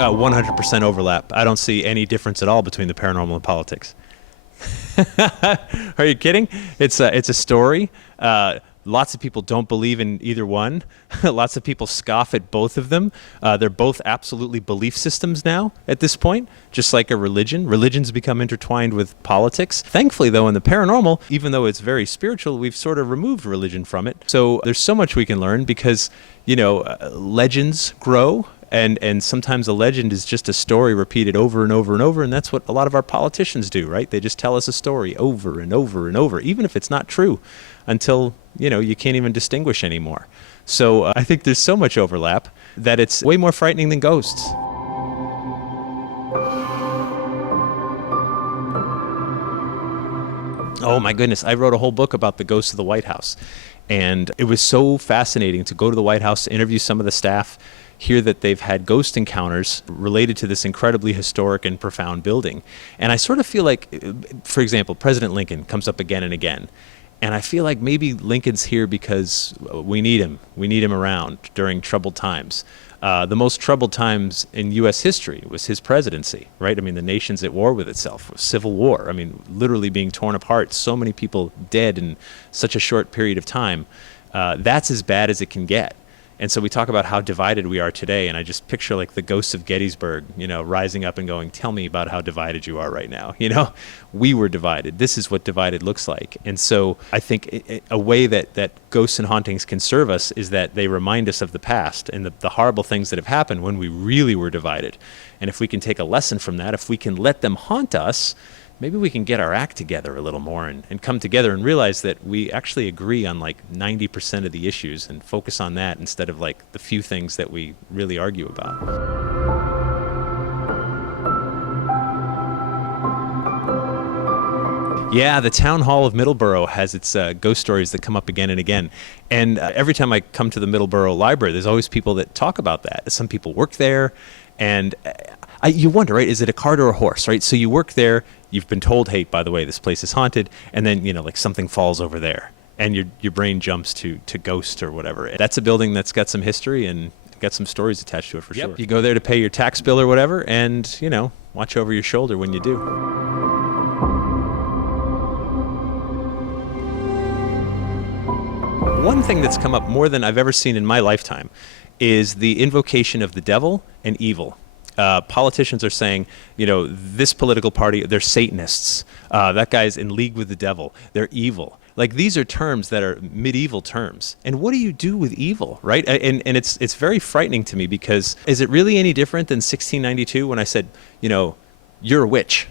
100% overlap. I don't see any difference at all between the paranormal and politics. Are you kidding? It's a story. Lots of people don't believe in either one. Lots of people scoff at both of them. They're both absolutely belief systems now at this point, just like a religion. Religions become intertwined with politics. Thankfully, though, in the paranormal, even though it's very spiritual, we've sort of removed religion from it. So there's so much we can learn because, legends grow. And sometimes a legend is just a story repeated over and over and over, and that's what a lot of our politicians do, right? They just tell us a story over and over and over, even if it's not true, until, you can't even distinguish anymore. So I think there's so much overlap that it's way more frightening than ghosts. Oh my goodness, I wrote a whole book about the ghosts of the White House, and it was so fascinating to go to the White House, to interview some of the staff, hear that they've had ghost encounters related to this incredibly historic and profound building. And I sort of feel like, for example, President Lincoln comes up again and again. And I feel like maybe Lincoln's here because we need him. We need him around during troubled times. The most troubled times in U.S. history was his presidency, right? I mean, the nation's at war with itself, civil war. I mean, literally being torn apart, so many people dead in such a short period of time. That's as bad as it can get. And so we talk about how divided we are today, and I just picture like the ghosts of Gettysburg, rising up and going, tell me about how divided you are right now. We were divided. This is what divided looks like. And so I think a way that ghosts and hauntings can serve us is that they remind us of the past and the horrible things that have happened when we really were divided. And if we can take a lesson from that, if we can let them haunt us, maybe we can get our act together a little more and come together and realize that we actually agree on like 90% of the issues and focus on that instead of like the few things that we really argue about. Yeah, the Town Hall of Middleborough has its ghost stories that come up again and again. And every time I come to the Middleborough Library, there's always people that talk about that. Some people work there, and you wonder, right, is it a cart or a horse, right? So you work there, you've been told, hey, by the way, this place is haunted, and then, like something falls over there, and your brain jumps to ghost or whatever. That's a building that's got some history and got some stories attached to it for sure. You go there to pay your tax bill or whatever, and, watch over your shoulder when you do. One thing that's come up more than I've ever seen in my lifetime is the invocation of the devil and evil. Politicians are saying, this political party, they're Satanists. That guy's in league with the devil. They're evil. Like, these are terms that are medieval terms. And what do you do with evil, right? And it's very frightening to me, because is it really any different than 1692 when I said, you're a witch?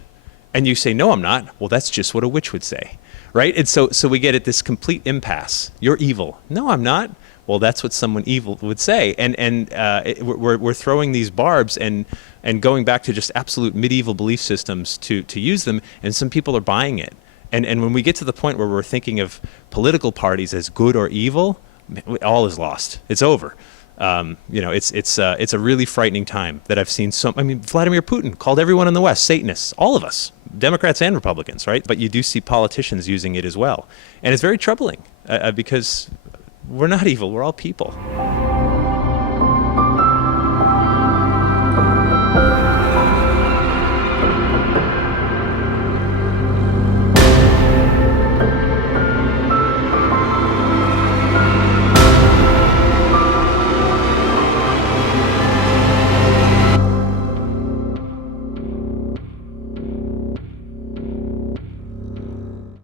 And you say, no, I'm not. Well, that's just what a witch would say, right? And so we get at this complete impasse. You're evil. No, I'm not. Well, that's what someone evil would say. And we're throwing these barbs and going back to just absolute medieval belief systems to use them, and some people are buying it. And when we get to the point where we're thinking of political parties as good or evil, all is lost. It's over. It's a really frightening time that I've seen. Vladimir Putin called everyone in the West Satanists, all of us, Democrats and Republicans, right? But you do see politicians using it as well. And it's very troubling because we're not evil. We're all people.